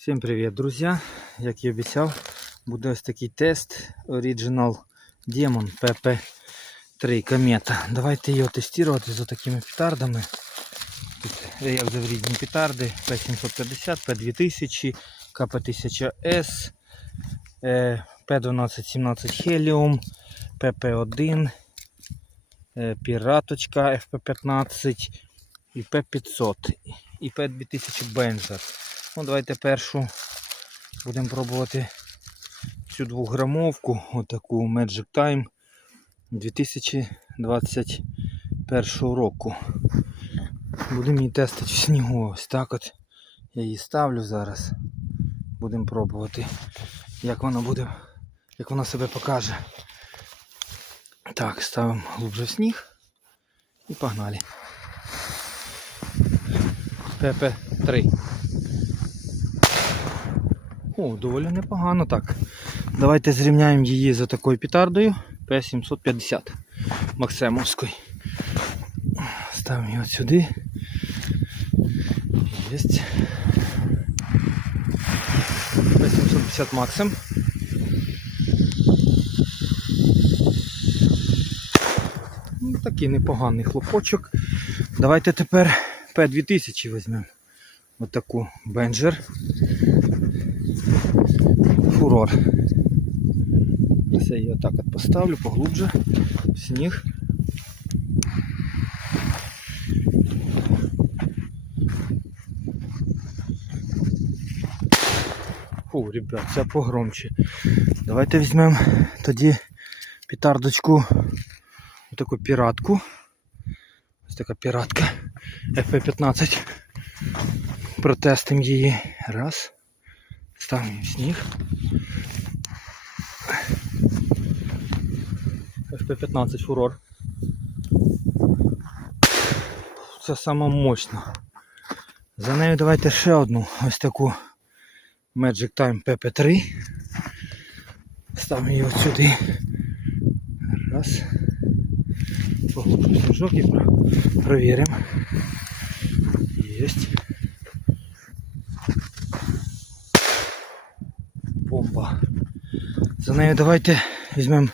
Всім привіт, друзі! Як і обіцяв, буде ось такий тест Original Demon PP3 комета. Давайте його тестувати з такими петардами. Тут як завжди різні петарди P750, P2000, KP1000S, е, P1217 Helium, PP1, е, Піраточка FP15 і P500 і P2000 Benzer. Ну, давайте першу будемо пробувати цю двохграмовку, отаку Magic Time 2021 року. Будемо її тестити в снігу. Ось так от. Я її ставлю зараз. Будемо пробувати, як вона буде, як вона себе покаже. Так, ставимо глубже в сніг і погнали. ПП-3. О, доволі непогано так. Давайте зрівняємо її за такою петардою П750 Максимовської. Ставимо її от сюди. Єсть. П750 Максим. Ну, такий непоганий хлопочок. Давайте тепер П2000 візьмемо. Отаку бенджер. Фурор. Це я так от поставлю поглубже в сніг. Фу, ребят, це погромче. Давайте візьмемо тоді петардочку, таку піратку. Ось така піратка FP15. Протестимо її. Раз. Ставимо сніг. FP15 фурор. Це сама мощна. За нею давайте ще одну ось таку Magic Time PP3. Ставимо її от сюди. Раз. Поглубимо сніжок і провіримо. Єсть. Бомба. За нею давайте візьмемо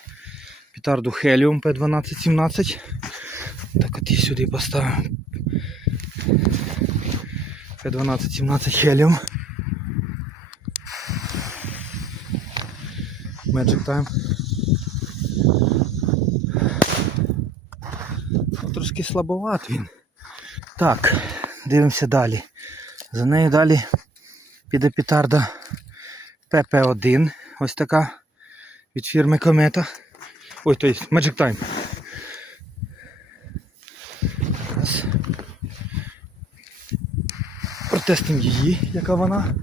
петарду Helium P1217. Так от її сюди поставимо. P1217 Helium. Magic Time. Ну, трошки слабоват він. Так, дивимося далі. За нею далі піде петарда PP1. Ось така від фірми Комета. Ой, то є Magic Time. Протестимо її, яка вона.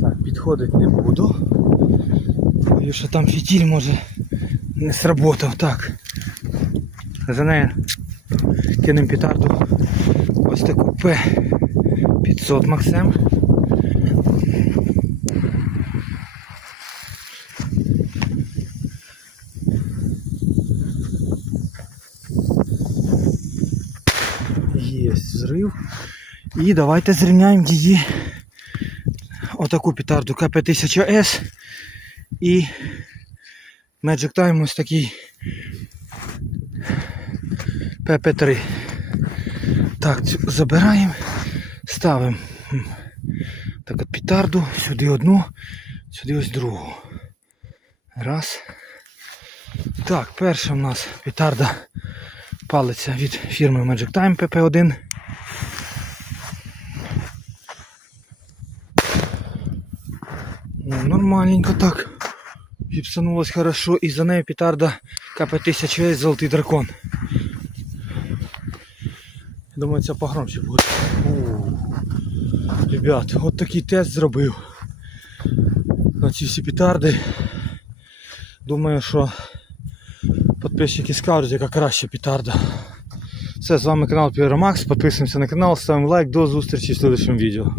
Так, підходити не буду. Бою, що там фітіль може не сработав. Так. За нею кинемо петарду ось таку П500 Максим. Є взрив. І давайте зрівняємо її отаку петарду КП1000С і Magic Time ось такий ПП3. Так, забираємо, ставимо так от петарду, сюди одну, сюди ось другу. Раз. Так, перша в нас петарда палиця від фірми Magic Time PP1. Ну, нормальненько так. Гіпсанулась хорошо і за нею петарда КП-1000 Золотий дракон. Думаю, це погромче буде. О, Ребят, от такий тест зробив. На ці всі петарди. Думаю, що підписчики скажуть, яка краща петарда. Все, з вами канал Піромакс. Підписуємося на канал, ставимо лайк. До зустрічі в следующем відео.